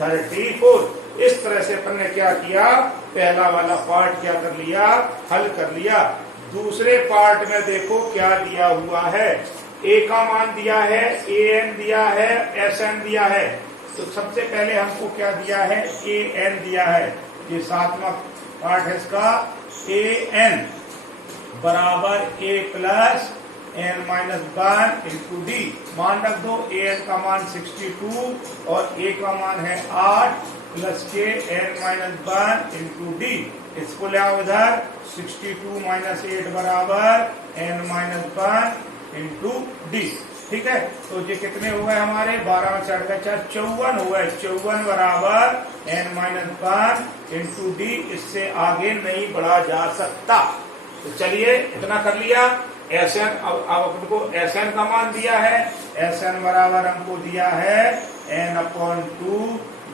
34। इस तरह से अपन ने क्या किया, पहला वाला पार्ट क्या कर लिया, हल कर लिया। दूसरे पार्ट में देखो क्या दिया हुआ है, ए का मान दिया है, ए एन दिया है, एस एन दिया है। तो सबसे पहले हमको क्या दिया है, ए एन दिया है। ये 7वां पार्ट है इसका, ए एन बराबर A plus N minus 1 into D. मान रख दो, ए एन का मान 62 और ए का मान है 8 प्लस के एन माइनस 1 इंटू डी। इसको ले आओ इधर, 62 माइनस 8 बराबर एन माइनस 1 इंटू डी। ठीक है, तो ये कितने हो गए हमारे, 12 में 4 का 4, 54 हो गए। 54 बराबर एन माइनस 1 इंटू डी। इससे आगे नहीं बढ़ा जा सकता। तो चलिए इतना कर लिया। एस एन, अब अपन को एस एन का मान दिया है, एस एन बराबर हमको दिया है एन अपॉन 2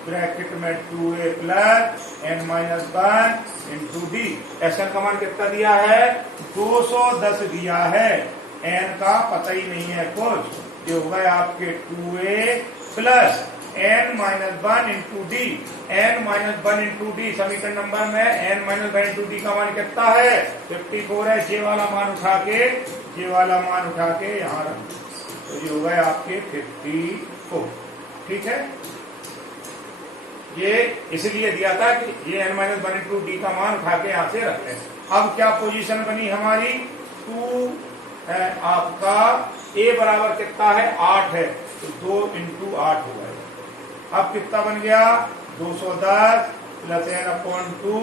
ब्रैकेट में 2a plus N minus 1 into d. S n का मान कितना दिया है, 210 दिया है। एन का पता ही नहीं है कुछ, ये हो गए आपके 2a plus N minus 1 into d. N minus 1 into d समीकरण नंबर में एन माइनस 1 इंटू डी का मान कितना है, 54 है। ये वाला मान उठा के, ये वाला मान उठा के यहाँ रख दो, तो ये हो गए आपके 54। ठीक है, ये इसलिए दिया था कि ये एन माइनस 1 इंटू डी का मान उठा के यहाँ से रख लें। अब क्या पोजीशन बनी हमारी, 2 है आपका, ए बराबर कितना है, 8 है, तो 2 इंटू 8 हो गया। अब कितना बन गया, 210 प्लस एन अपॉन 2,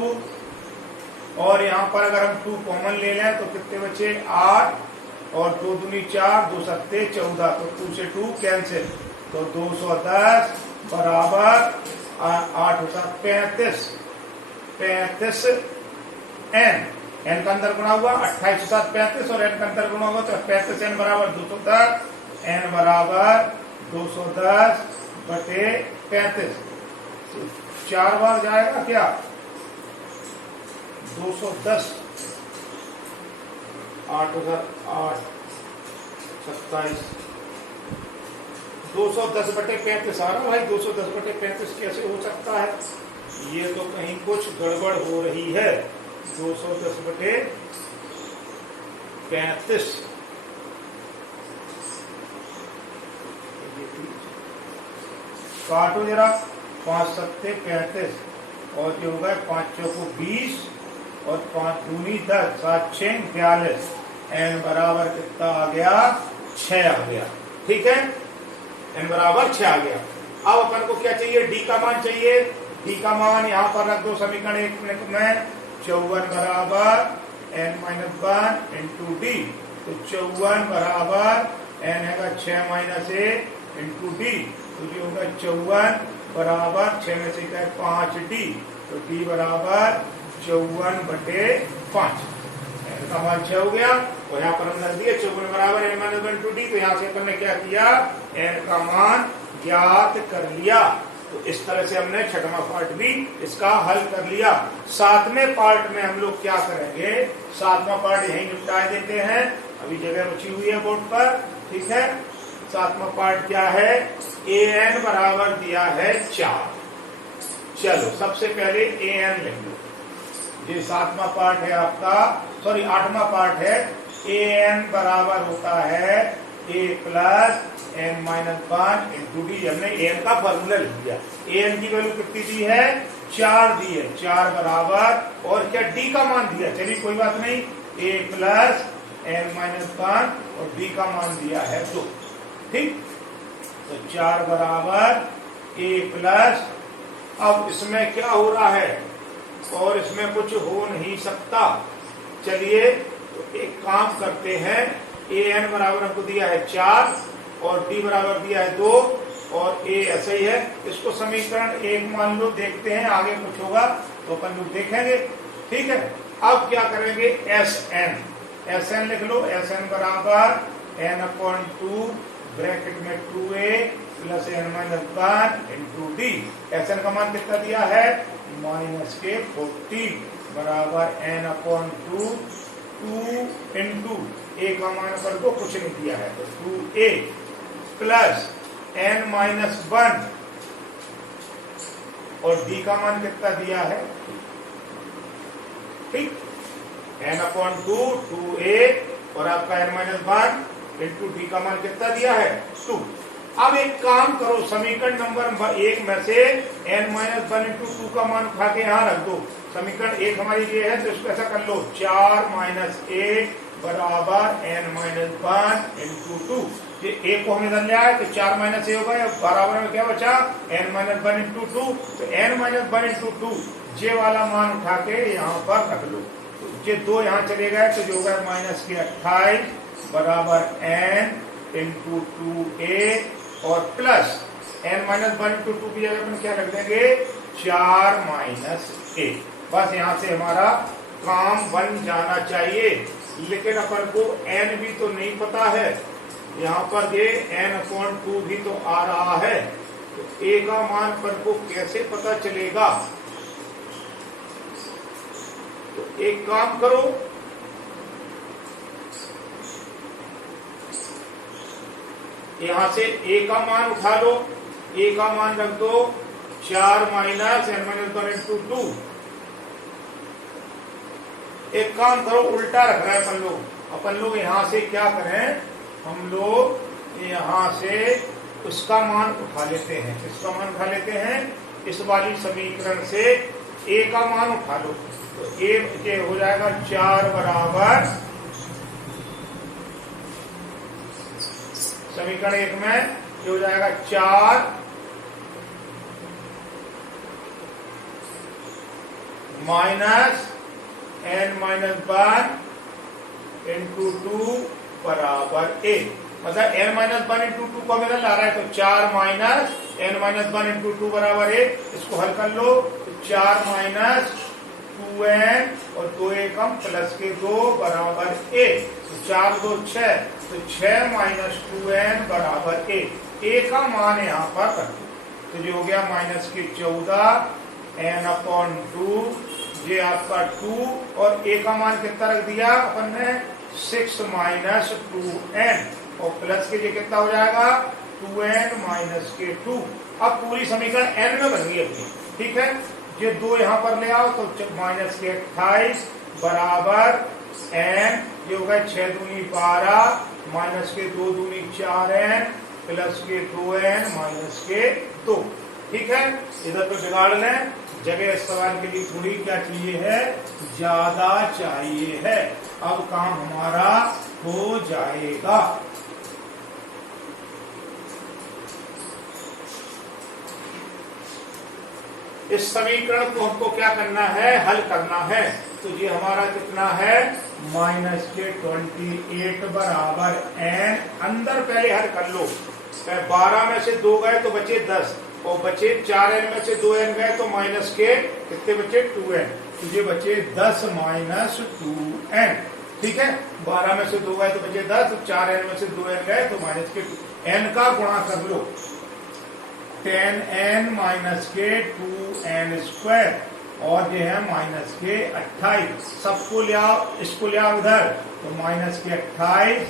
और यहाँ पर अगर हम 2 कॉमन ले लें तो कितने बचे, 8 और 2 दूनी 4, 2 सत्ते 14, तो 2 से 2 कैंसिल, तो 210 बराबर 8 होता 35, 35 एन, एन का अंदर गुणा हुआ 28 के साथ 35 और एन का अंदर गुणा हुआ तो 35 एन बराबर 210, एन बराबर 210 बटे 35। 4 बार जाएगा क्या, 210, 8 8 27, 210 बटे 35 आ रहा भाई, 210 बटे 35 कैसे हो सकता है, ये तो कहीं कुछ गड़बड़ हो रही है। 210 बटे 35, काटो जरा, 5 सत्ते 35 और जो होगा 5 चौको 20 और 5 दूनी 10, 7 6 42, एन बराबर कितना आ गया, 6 आ गया। ठीक है, एन बराबर 6 आ गया। अब अपन को क्या चाहिए, डी का मान चाहिए। डी का मान यहाँ पर रख दो समीकरण 1 में, 54 बराबर एन माइनस 1 इंटू डी, तो 54 बराबर एन है 6 माइनस 1 इंटू डी, तो ये होगा 54 बराबर 6 में से 5 डी, तो डी बराबर 54 बटे 5। एन का मान 6 हो गया और यहाँ पर हम रख दिया 54 बराबर एन माइनस 1 इंटू डी। तो यहाँ से अपन ने क्या किया, एन का मान ज्ञात कर लिया। तो इस तरह से हमने 6वां पार्ट भी इसका हल कर लिया। 7वें पार्ट में हम लोग क्या करेंगे, 7वां पार्ट यही निपटा देते हैं, अभी जगह बची हुई है बोर्ड पर। ठीक है, 7वां पार्ट क्या है, ए एन बराबर दिया है 4। चलो सबसे पहले ए एन लिख लो। ये 7वां पार्ट है आपका, सॉरी 8वां पार्ट है। ए एन बराबर होता है A plus N minus 1 into D. हमने एन का फॉर्मूला लिख दिया। एन की वैल्यू कितनी दी है, 4 दी है। 4 बराबर और क्या, डी का मान दिया, चलिए कोई बात नहीं, ए प्लस एन माइनस 1 और डी का मान दिया है 2। ठीक, तो 4 बराबर ए प्लस, अब इसमें क्या हो रहा है, और इसमें कुछ हो नहीं सकता। चलिए तो एक काम करते हैं, ए एन बराबर हमको दिया है 4 और डी बराबर दिया है 2 और ए ऐसा ही है। इसको समीकरण 1 मान लो, देखते हैं आगे कुछ होगा तो अपन लोग देखेंगे। ठीक है, अब क्या करेंगे, एस एन, एस एन लिख लो। एस एन बराबर एन अपॉन 2 ब्रैकेट में 2a plus N minus 1 into d. S n का मान कितना दिया है, माइनस के 14 बराबर एन अपॉन 2 इंटू ए का मान पर को कुछ नहीं दिया है तो 2a प्लस एन माइनस 1 और डी का मान कितना दिया है, ठीक, n/2 2a और आपका n-1 इंटू डी का मान कितना दिया है 2। अब एक काम करो, समीकरण नंबर 1 में से n-1 इंटू 2 का मान उठा के यहाँ रख दो। समीकरण 1 हमारी ये है, तो इसको ऐसा कर लो 4 - a बराबर n-1 इंटू 2। ये एक को हमने इधर ले आए तो 4 - a हो गया, बराबर में क्या बचा n-1 इंटू 2। तो n-1 इंटू 2 जे वाला मान उठा के यहाँ पर रख लो। तो ये 2 यहाँ चले गए तो जो होगा -28 बराबर n इंटू 2a और प्लस n-1 इंटू 2 की जगह अपन क्या रख देंगे 4 - a। बस यहाँ से हमारा काम बन जाना चाहिए। लेकिन अपन को n भी तो नहीं पता है, यहाँ पर ये n/2 भी तो आ रहा है, तो a का मान अपन को कैसे पता चलेगा। तो एक काम करो, यहां से a का मान उठा लो, a का मान रख दो 4 - n-1 इंटू 2। एक काम करो, उल्टा रख रहे हैं अपन लोग यहां से क्या करें, हम लोग यहां से उसका मान उठा लेते हैं, इसका मान उठा लेते हैं, इस वाली समीकरण से a का मान उठा लो। तो a ये हो जाएगा 4 बराबर, समीकरण 1 में ये हो जाएगा 4 माइनस n-1 इंटू 2 बराबर a। मतलब n-1 इंटू 2 को मेरा ला रहा है, तो 4 माइनस n-1 इंटू 2 बराबर a। इसको हल कर लो तो 4 माइनस 2n और 2 एकम प्लस के 2 बराबर a। तो 4 2 6, तो 6 माइनस 2n बराबर a का मान यहाँ पर रख दो। तो जो हो गया -14 n/2, ये आपका 2 और a का मान कितना रख दिया अपन ने 6 माइनस 2n और प्लस के ये कितना हो जाएगा 2n माइनस के 2। अब पूरी समीकरण n में बन गई अपनी, ठीक है। ये 2 यहाँ पर ले आओ तो -28 बराबर n, ये होगा 6 दूनी 12 माइनस के 2 दूनी 4n प्लस के 2n माइनस के 2, ठीक है। इधर तो बिगाड़ लें, जगह इस सवाल के लिए थोड़ी क्या चाहिए है, ज्यादा चाहिए है। अब काम हमारा हो जाएगा। इस समीकरण को हमको क्या करना है, हल करना है। तो ये हमारा कितना है -28 बराबर n। अंदर पहले हल कर लो, 12 में से 2 गए तो बचे 10 और बचे 4n में से 2n गए तो माइनस के कितने बचे 2n, तो ये बचे 10 माइनस 2n, ठीक है। 12 में से 2 गए तो बचे 10, तो 4n में से 2n गए तो माइनस के 2। n का गुणा कर लो, 10n माइनस के 2n स्क्वायर और ये है माइनस के 28। सबको ले आओ, इसको ले आओ उधर, तो माइनस के 28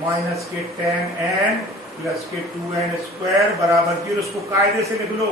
माइनस के 10n प्लस के 2n स्क्वायर बराबर 0। उसको कायदे से लिख लो,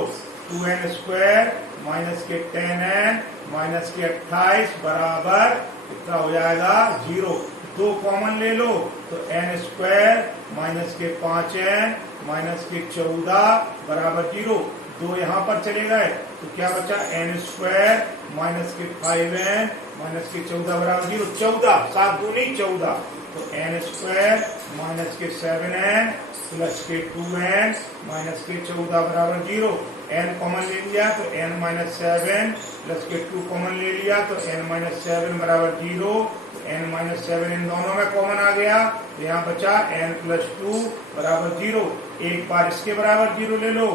2n स्क्वायर माइनस के 10n माइनस के 28 बराबर कितना हो जाएगा 0। 2 कॉमन ले लो तो n स्क्वायर माइनस के 5n माइनस के 14 बराबर 0। 2 यहाँ पर चले गए तो क्या बचा n स्क्वायर माइनस के 5n माइनस के 14 बराबर 0। 14 7 दूनी 14, तो n स्क्वायर माइनस के 7n प्लस के 2n माइनस के 14 बराबर 0। n कॉमन ले लिया तो n माइनस 7 प्लस के 2 कॉमन ले लिया तो n माइनस 7 बराबर 0। तो n माइनस 7 इन दोनों में कॉमन आ गया, तो यहाँ बचा n प्लस 2 बराबर 0। एक बार इसके बराबर 0 ले लो,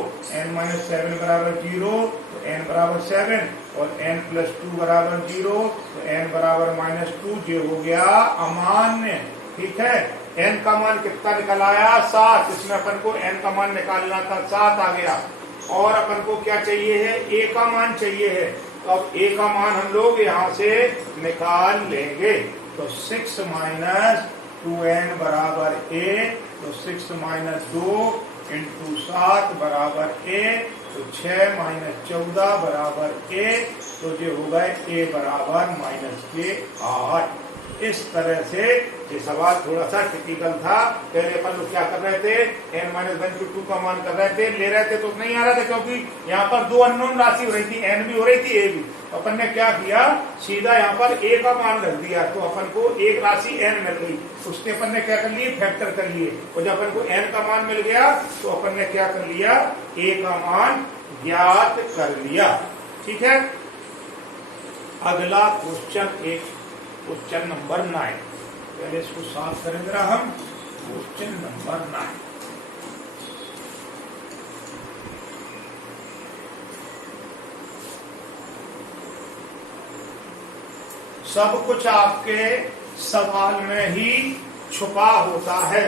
n माइनस 7 बराबर 0 तो n बराबर 7 और n प्लस 2 बराबर 0 तो n बराबर -2। ये हो गया अमान्य, ठीक है। n का मान कितना निकल आया 7, इसमें अपन को n का मान निकालना था, 7 आ गया। और अपन को क्या चाहिए है, a का मान चाहिए है। तो अब a का मान हम लोग यहाँ से निकाल लेंगे, तो 6 माइनस 2n बराबर a, तो 6 माइनस 2 इंटू 7 बराबर a तो 6 माइनस 14 बराबर a, तो जो होगा a बराबर माइनस के 8। इस तरह से ये सवाल थोड़ा सा टिपिकल था। पहले अपन लोग क्या कर रहे थे, n-1/2 का मान कर रहे थे, ले रहे थे तो नहीं आ रहा था, क्योंकि यहाँ पर दो अननोन राशि हो रही थी, n भी हो रही थी, a भी। अपन ने क्या किया, सीधा यहाँ पर a का मान रख दिया, तो अपन को एक राशि n मिल गई। उसके अपन ने क्या कर लिए, फैक्टर कर लिए, और जब अपन को n का मान मिल गया तो अपन ने क्या कर लिया, a का मान ज्ञात कर लिया। ठीक है, अगला क्वेश्चन नंबर 9। पहले इसको साफ करें जरा हम। क्वेश्चन नंबर 9, सब कुछ आपके सवाल में ही छुपा होता है।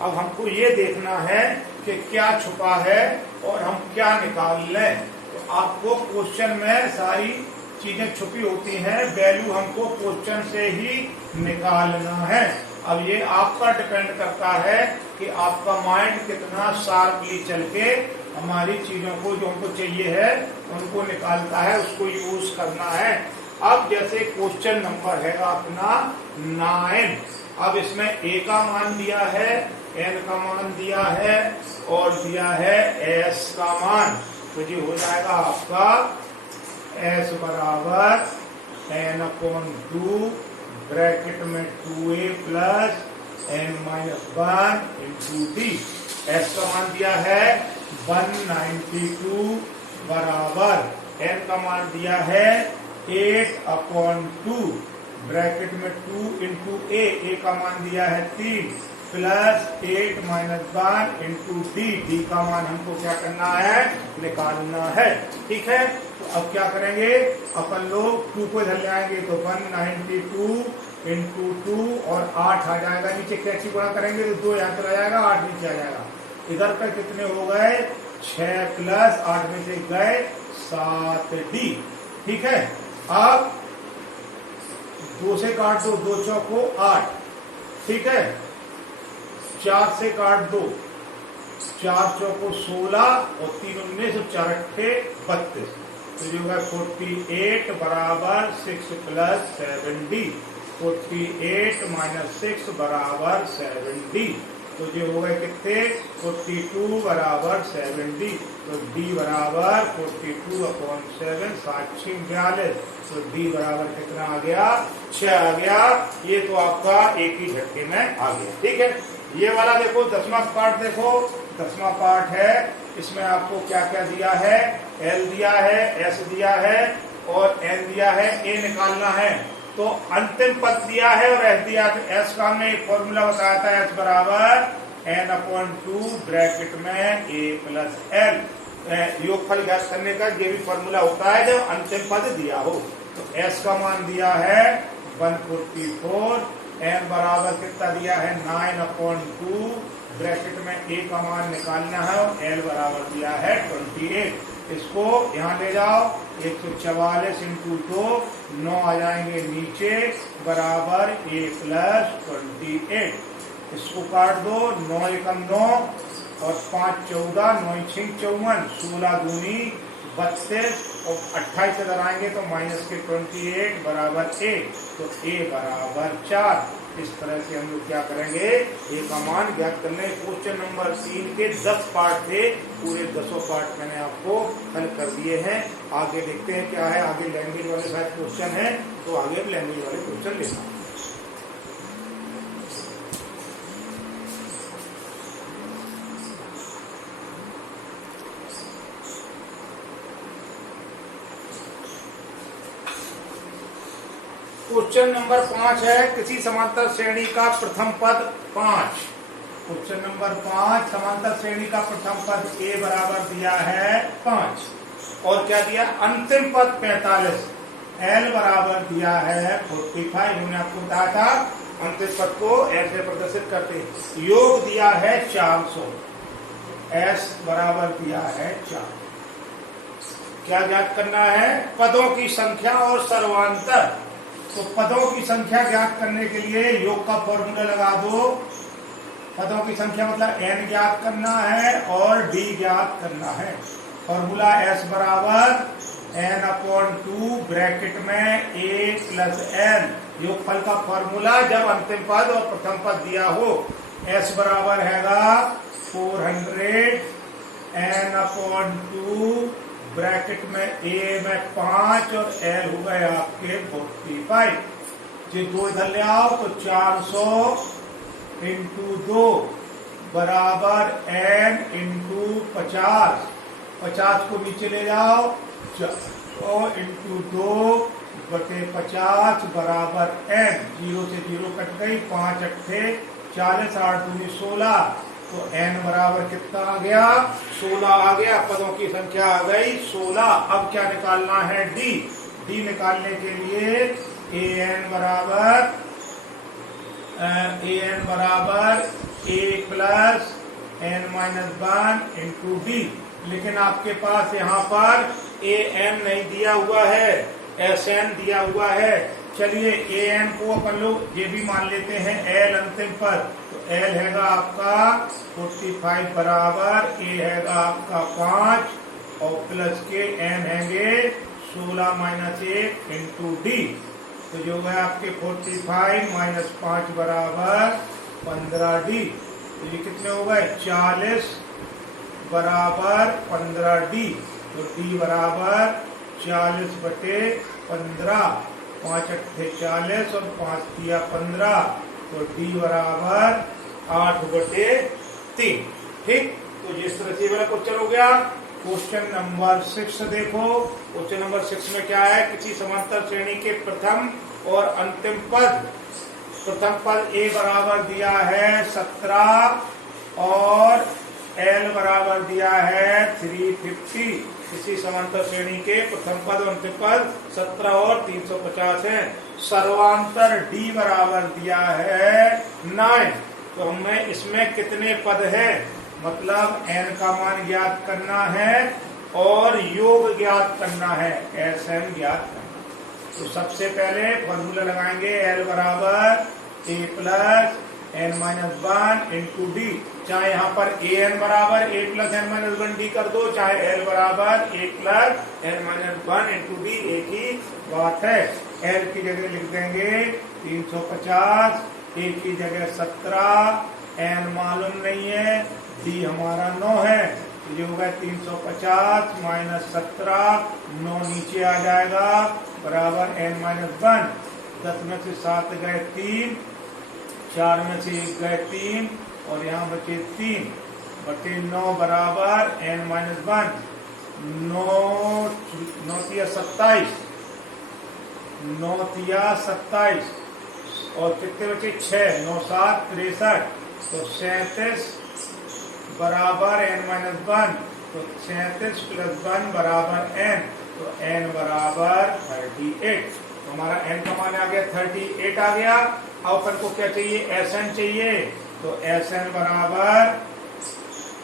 अब हमको ये देखना है कि क्या छुपा है और हम क्या निकाल लें। तो आपको क्वेश्चन में सारी चीजें छुपी होती हैं, वैल्यू हमको क्वेश्चन से ही निकालना है। अब ये आप पर डिपेंड करता है कि आपका माइंड कितना शार्पली चल के हमारी चीजों को जो हमको चाहिए है उनको निकालता है, उसको यूज करना है। अब जैसे क्वेश्चन नंबर है अपना 9, अब इसमें a का मान दिया है, n का मान दिया है और दिया है s का मान। तो ये हो जाएगा आपका s बराबर n/2 ब्रैकेट में 2a plus n-1 into d। s का मान दिया है 192 बराबर n का मान दिया है 8/2 ब्रैकेट में 2 इंटू a का मान दिया है 3 प्लस 8-1 इंटू d का मान हमको क्या करना है, निकालना है। ठीक है, तो अब क्या करेंगे, अपन लोग 2 को इधर ले आएंगे तो 192 इंटू 2 और 8 आ जाएगा नीचे, कैसे गुणा करेंगे तो 2 यहाँ चला जाएगा, 8 नीचे आ जाएगा। इधर पे कितने हो गए, 6 प्लस 8 में से गए 7d। ठीक है, अब 2 से काट दो, 2 चौको 8। ठीक है, 4 से काट दो, 4 चौको 16 और 3 19 और 4 अट्ठे 32। तो जो होगा 48 बराबर 6 प्लस 7d। 48 माइनस 6 बराबर 7d। तो जो हो गए कितने, 42 बराबर 7d। तो d बराबर 42/7, 7×6 तो d बराबर कितना आ गया, 6 आ गया। ये तो आपका एक ही झटके में आ गया। ठीक है, ये वाला देखो 10वां पार्ट, देखो 10वां पार्ट है, इसमें आपको क्या क्या दिया है, l दिया है, s दिया है और n दिया है, a निकालना है। तो अंतिम पद दिया है और s दिया, तो s का हमने एक फॉर्मूला बताया था, s बराबर n/2 ब्रैकेट में a प्लस l। योगफल ज्ञात करने का ये भी फॉर्मूला होता है जब अंतिम पद दिया हो। तो s का मान दिया है 144, n बराबर कितना दिया है 9/2 ब्रैकेट में a का मान निकालना है और l बराबर दिया है 28। इसको यहाँ ले जाओ, 144 इंटू 2, 9 आ जाएंगे नीचे बराबर a प्लस 28। इसको काट दो, 9 एकम 9 और 5 14, 9 6 54, 16 दूनी 32 और 28 इधर आएंगे तो माइनस के 28 बराबर 1, तो a बराबर 4। इस तरह से हम लोग क्या करेंगे, a का मान ज्ञात करने। क्वेश्चन नंबर 3 के 10 पार्ट थे, पूरे 10 पार्ट मैंने आपको हल कर दिए हैं। आगे देखते हैं क्या है, आगे लैंग्वेज वाले शायद क्वेश्चन है, तो आगे लैंग्वेज वाले क्वेश्चन लेना। क्वेश्चन नंबर 5 है, किसी समांतर श्रेणी का प्रथम पद 5। क्वेश्चन नंबर 5, समांतर श्रेणी का प्रथम पद a बराबर दिया है 5 और क्या दिया, अंतिम पद 45, l बराबर दिया है 45। मैंने आपको बताया था अंतिम पद को ऐसे प्रदर्शित करते, योग दिया है 400, s बराबर दिया है 4। क्या ज्ञात करना है, पदों की संख्या और सर्वांतर। तो पदों की संख्या ज्ञात करने के लिए योग का फॉर्मूला लगा दो। पदों की संख्या मतलब n ज्ञात करना है और d ज्ञात करना है। फॉर्मूला एस बराबर n/2 ब्रैकेट में a प्लस n, योगफल का फॉर्मूला जब अंतिम पद और प्रथम पद दिया हो। s बराबर हैगा 400 n/2 ब्रैकेट में a में 5 और l हो गए आपके 45। जो 2 इधर ले आओ तो 400 इंटू 2 बराबर n इंटू 50। 50 को नीचे ले जाओ और इंटू 2/50 बराबर n। 0 से 0 कट गई, 5 अट्ठे 40, 8 दूनी 16, तो n बराबर कितना आ गया? 16 आ गया। पदों की संख्या आ गई 16। अब क्या निकालना है? d निकालने के लिए an बराबर a plus n-1 into d। लेकिन आपके पास यहाँ पर an नहीं दिया हुआ है, sn दिया हुआ है। चलिए an को अपन लोग ये भी मान लेते हैं l अंतिम पर, तो l हैगा आपका 45 बराबर a हैगा आपका 5 और प्लस के n हैंगे 16 माइनस 1 इंटू d। तो जो है आपके 45 माइनस 5 बराबर 15d। तो ये कितने हो गए? 40 बराबर 15d। तो d बराबर 40/15, 5 अट्ठे 40 और 5 दिया 15, तो d बराबर 8/3। ठीक, तो जिस तरह से मेरा क्वेश्चन हो गया। क्वेश्चन नंबर 6 देखो। क्वेश्चन नंबर 6 में क्या है? किसी समांतर श्रेणी के प्रथम और अंतिम पद, प्रथम पद a बराबर दिया है 17 और l बराबर दिया है 350। किसी समांतर श्रेणी के प्रथम पद और अंतिम पद 17 और 350 है। सर्वांतर d बराबर दिया है 9। तो हमें इसमें कितने पद है? मतलब n का मान ज्ञात करना है और योग ज्ञात करना है, Sn ज्ञात करना। तो सबसे पहले फॉर्मूला लगाएंगे l बराबर a plus n-1 into d। चाहे यहाँ पर an बराबर a प्लस n-1d कर दो, चाहे l बराबर a plus n-1 into d, एक ही बात है। l की जगह लिख देंगे 350, a की जगह 17, n मालूम नहीं है, d हमारा 9 है। ये होगा 350 माइनस 17, 9 नीचे आ जाएगा बराबर n-1। 10 में से 7 गए 3, 4 में से 1 गए 3 और यहाँ बचे 3/9 बराबर n-1। 9 तिया 27, 9 तिया 27 और कितने बचे? 6, 9 7 63, तो 37 बराबर n-1। तो 37 प्लस 1 बराबर n, तो n बराबर 38। तो हमारा n का मान आ गया 38 आ गया। अब अपन को क्या चाहिए? Sn चाहिए। तो Sn बराबर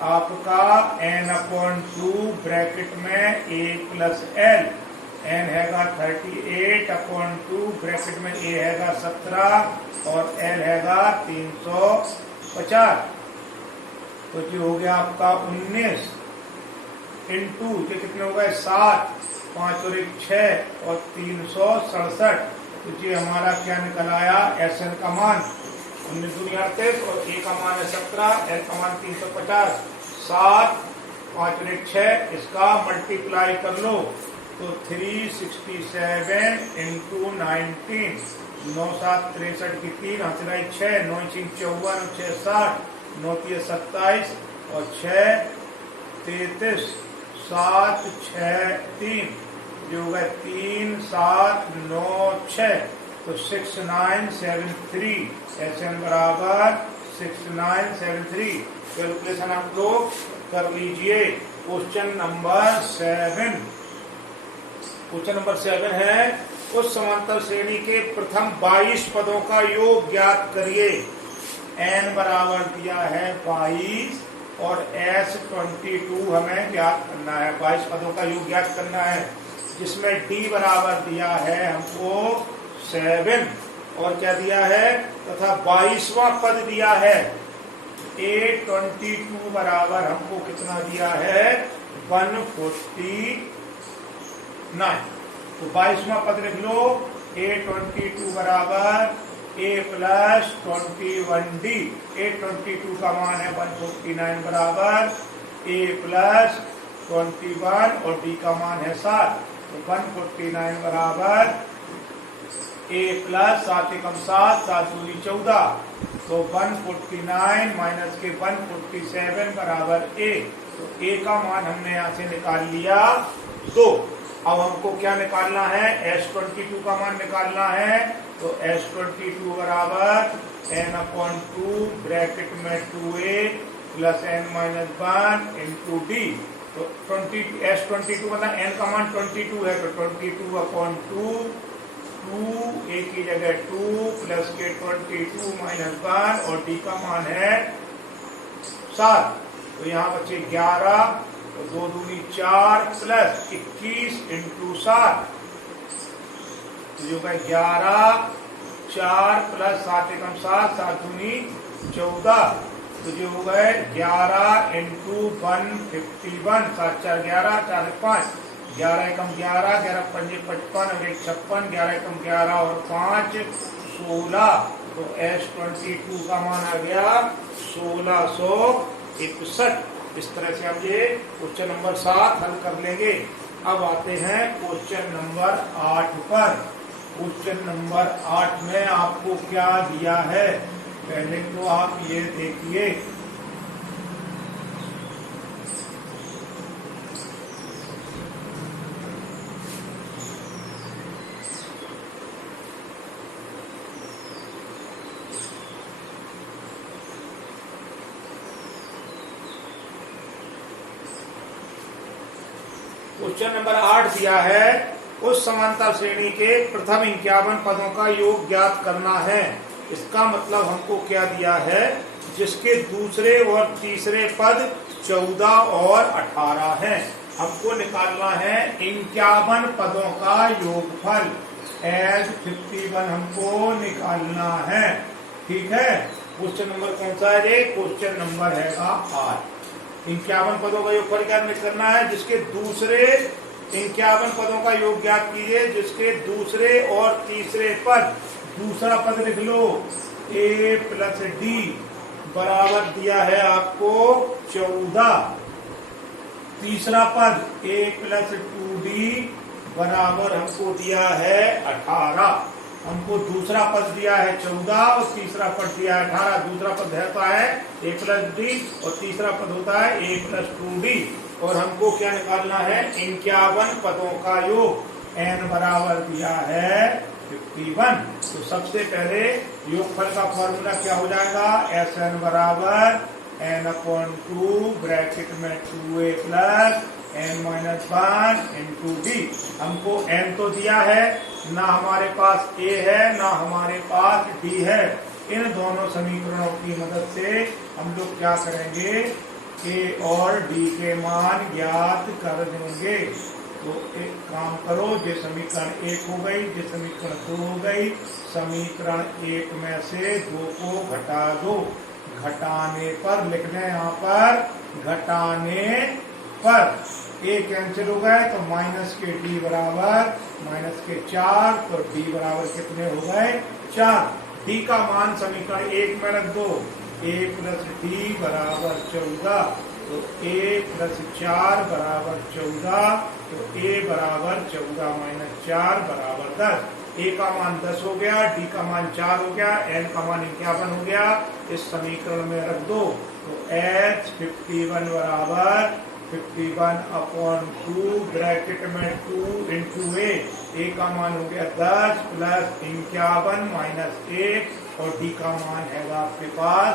आपका n/2 ब्रैकेट में a प्लस l। n हैगा 38/2 ब्रैकेट में a हैगा 17 और l हैगा 350। तो ये हो गया आपका 19 इंटू ये कितने हो गए? 7, 5 और 1 6 और 367। तो ये हमारा क्या निकल आया? Sn का मान 1938 और a का मान है 17, l का मान 350। 7, 5 और 1 6, इसका मल्टीप्लाई कर लो तो 367 इंटू 19, 9 7 63 की 3, हंसराई 6, 9 5 54, 6 60, 9 3 27 और 6 33, 7 6 3, जो होगा 3 7 9 6, तो 6973। Sn बराबर 6973। कैलकुलेशन आप लोग कर लीजिए। Question number 7। क्वेश्चन नंबर 7 है, उस समांतर श्रेणी के प्रथम 22 पदों का योग ज्ञात करिए। n बराबर दिया है 22 और s 22 हमें ज्ञात करना है। 22 पदों का योग ज्ञात करना है, जिसमें d बराबर दिया है हमको 7 और क्या दिया है तथा 22वां पद दिया है a22 बराबर हमको कितना दिया है 149। तो 22वां पद लिख लो, A22 बराबर A प्लस 21D। A22 का मान है 149 बराबर A प्लस 21 और D का मान है 7। तो 149 बराबर A प्लस 7 एकम 7, 7 दूनी 14। तो 149 माइनस के 147 बराबर A। तो A का मान हमने यहां से निकाल लिया 2। अब हमको क्या निकालना है, S22 का मान निकालना है। तो S22 बराबर n/2 ब्रैकेट में 2A plus n-1 into D. तो S22 मतलब n का मान 22 है, तो 22/2, 2 A की जगह 2 प्लस के 22 माइनस 1 और D का मान है 7। तो यहाँ बचे 11, तो 2 दूनी 4 प्लस 21 इंटू 7। तो जो है 11, 4 प्लस 7 एकम 7, 7 दूनी 14। तो जो हो गए 11 इंटू 151, 7 4 11, 4 5, 11 एकम 11, 11 पंजे 55 और 1 56, 11 एकम 11 और 5 16। तो S22 का मान आ गया 1661। इस तरह से हम ये क्वेश्चन नंबर 7 हल कर लेंगे। अब आते हैं क्वेश्चन नंबर 8 पर। क्वेश्चन नंबर 8 में आपको क्या दिया है, पहले तो आप ये देखिए। क्वेश्चन नंबर 8 दिया है, उस समांतर श्रेणी के प्रथम 51 पदों का योग ज्ञात करना है। इसका मतलब हमको क्या दिया है, जिसके दूसरे और तीसरे पद 14 और 18 हैं। हमको निकालना है 51 पदों का योगफल। एज 51 हमको निकालना है। ठीक है, क्वेश्चन नंबर कौन सा है? क्वेश्चन नंबर है 8। 51 पदों का योगफल क्या करना है, जिसके दूसरे 51 पदों का योग ज्ञात कीजिए, जिसके दूसरे और तीसरे पद। दूसरा पद लिख लो A प्लस D बराबर दिया है आपको 14। तीसरा पद A प्लस 2D बराबर हमको दिया है 18। हमको दूसरा पद दिया है 14 और तीसरा पद दिया है 18। दूसरा पद होता है A प्लस D और तीसरा पद होता है A प्लस 2D। और हमको क्या निकालना है, 51 पदों का योग। n बराबर दिया है 51। तो सबसे पहले योगफल का फॉर्मूला क्या हो जाएगा, Sn बराबर n/2 ब्रैकेट में 2A plus n-1 into D. हमको n तो दिया है, ना हमारे पास A है ना हमारे पास D है। इन दोनों समीकरणों की मदद से हम लोग क्या करेंगे, A और D के मान ज्ञात कर देंगे। तो एक काम करो, ये समीकरण 1 हो गई, ये समीकरण 2 हो गई। समीकरण 1 में से 2 को घटा दो। घटाने पर लिख दें, यहाँ पर घटाने पर A कैंसिल हो गए, तो माइनस के D बराबर माइनस के 4। तो D बराबर कितने हो गए, 4। D का मान समीकरण 1 में रख दो। A प्लस D बराबर 14। तो A प्लस 4 बराबर 14। तो A बराबर 14 माइनस 4 बराबर 10। A का मान 10 हो गया, D का मान 4 हो गया, N का मान 51 हो गया। इस समीकरण में रख दो। तो H 51 बराबर 51/2 ब्रैकेट में 2 इंटू A। A का मान हो गया 10 प्लस 51 माइनस 1 और D का मान है आपके पास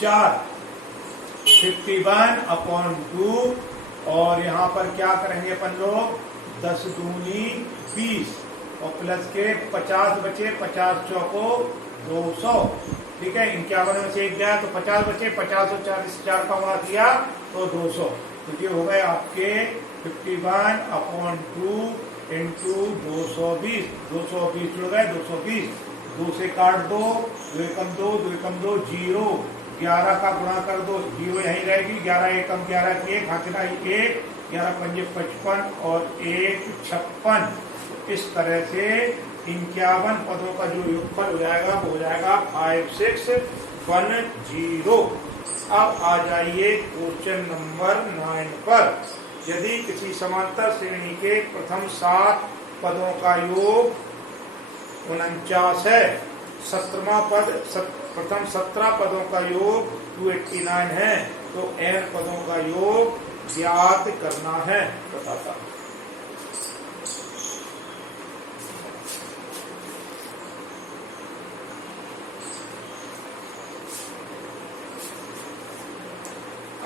4। 51/2 और यहाँ पर क्या करेंगे अपन लोग, 10 दूनी 20 और प्लस के 50 बचे, 50 चौको 200। ठीक है, 51 में से 1 गया तो 50 बचे, 50 और 40 4 का गुणा किया तो 200। तो ये हो गए आपके 51/2 इंटू 220। 220 जुड़ गए, 220। 2 से काट दो, 2 एकम 2, 2 एकम 2 0। 11 का गुणा कर दो, 0 यहीं रहेगी। 11 एकम 11 की 1, हाथ 1 11 पंजे 55 और 1 56। इस तरह से 51 पदों का जो योगफल हो जाएगा वो हो जाएगा 5610। अब आ जाइए क्वेश्चन नंबर 9 पर। यदि किसी समांतर श्रेणी के प्रथम 7 पदों का योग 49 है, 17वां पद प्रथम 17 पदों का योग 289 है, तो n पदों का योग ज्ञात करना है। बताता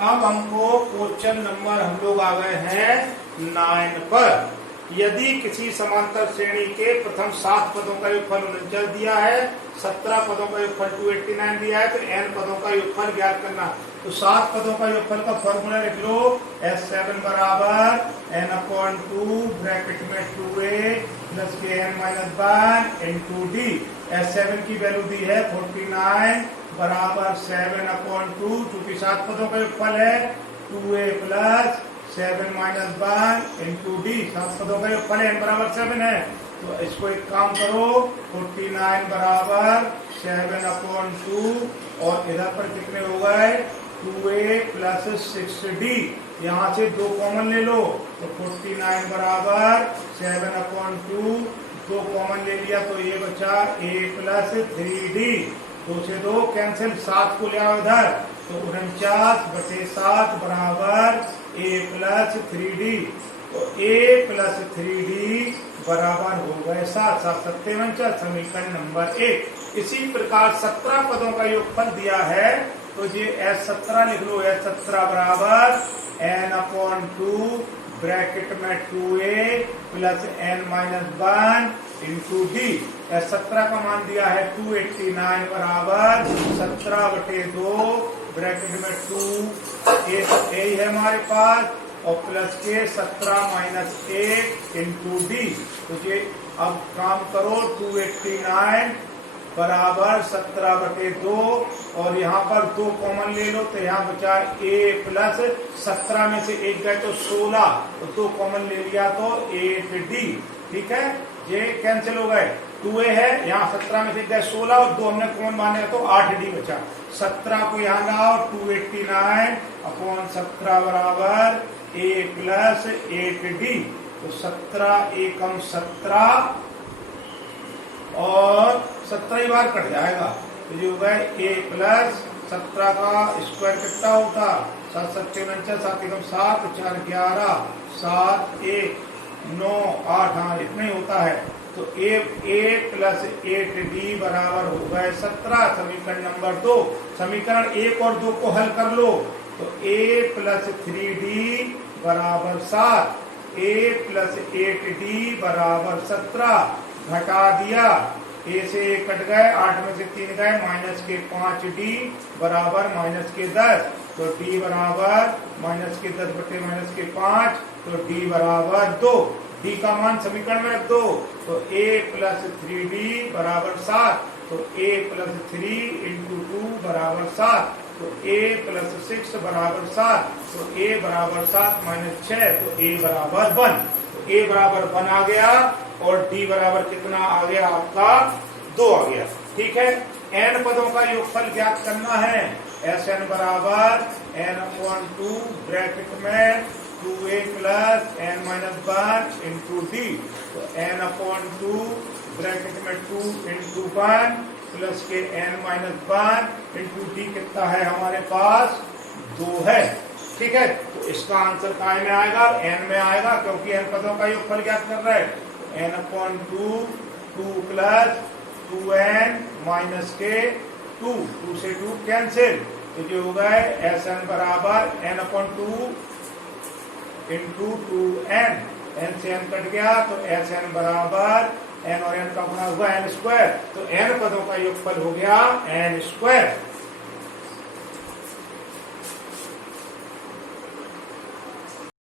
अब हमको क्वेश्चन नंबर हम लोग आ गए हैं 9 पर। यदि किसी समांतर श्रेणी के प्रथम 7 पदों का योगफल 49 दिया है, 17 पदों का योगफल 289 दिया है, तो n पदों का योगफल ज्ञात करना। तो 7 पदों का योगफल का फॉर्मूला लिख लो। S7 बराबर n/2 ब्रैकेट में 2a plus kn-1 into D. S7 की वैल्यू दी है 49 बराबर 7/2, चूंकि 7 पदों का योगफल है 2a प्लस 7-1 इंटू डी। 7 पदों का योगफल n बराबर 7 है, तो इसको एक काम करो 49 बराबर 7/2 और इधर पर कितने हो गए 2a प्लस 6d। यहाँ से 2 कॉमन ले लो तो 49 बराबर 7/2, 2 कॉमन ले लिया तो ये बचा a प्लस 3d। 2 से 2 कैंसिल, 7 को ले आओ इधर तो 49/7 बराबर a प्लस 3d। तो a प्लस 3d बराबर हो गए 7। 7 समीकरण नंबर 1। इसी प्रकार 17 पदों का योगफल दिया है, तो ये S17 लिख लो। S17 बराबर n/2 ब्रैकेट में 2a plus n-1 into D. S17 का मान दिया है 289 बराबर 17/2 ब्रैकेट में 2 a है हमारे पास और प्लस के 17 माइनस 1 इंटू डी। तो ये अब काम करो 289 बराबर 17/2 और यहाँ पर 2 कॉमन ले लो तो यहाँ बचा a प्लस 17 में से 1 गए तो 16, तो 2 कॉमन ले लिया तो 8d। ठीक है, ये कैंसिल हो गए। 2a है, यहाँ 17 में से गए 16 और 2 हमने कॉमन माने तो 8d बचा। 17 को यहाँ लाओ 289/17 बराबर a प्लस 8d। तो 17 एकम 17 और 17 ही बार कट जाएगा तो ये हो गए a प्लस 17 का स्क्वायर कितना होता 7 7 49, 7 एकम 7, 4 11, 7 1 9 8, हाँ इतना ही होता है। तो a प्लस 8d बराबर हो गए 17। समीकरण नंबर 2। समीकरण 1 और 2 को हल कर लो तो a प्लस 3d बराबर 7, a प्लस 8d बराबर 17। घटा दिया, a से 1 कट गए, 8 में से 3 गए, माइनस के 5d बराबर माइनस के 10। तो d बराबर माइनस के 10 बटे माइनस के 5, तो d बराबर 2। d का मान समीकरण में रख दो तो a प्लस 3d बराबर 7। तो a प्लस 3 इंटू 2 बराबर 7। तो a प्लस 6 बराबर 7। तो a बराबर 7 माइनस 6, तो a बराबर 1। तो a बराबर 1 आ गया और d बराबर कितना आ गया आपका 2 आ गया। ठीक है, n पदों का योगफल ज्ञात करना है। Sn बराबर n/2 ब्रैकेट में 2a plus n-1 into D. तो n/2 ब्रैकेट में 2 इंटू 1 प्लस के n-1 इंटू डी कितना है हमारे पास 2 है। ठीक है, तो इसका आंसर काय में आएगा n में आएगा क्योंकि n पदों का योगफल ज्ञात कर रहा है। n/2 2 प्लस 2n माइनस के 2 से 2 कैंसिल, तो जो हो गए Sn बराबर n/2 इंटू 2n। n से n कट गया तो Sn बराबर n और n का गुणा हुआ n स्क्वायर। तो n पदों का योगफल हो गया n स्क्वायर।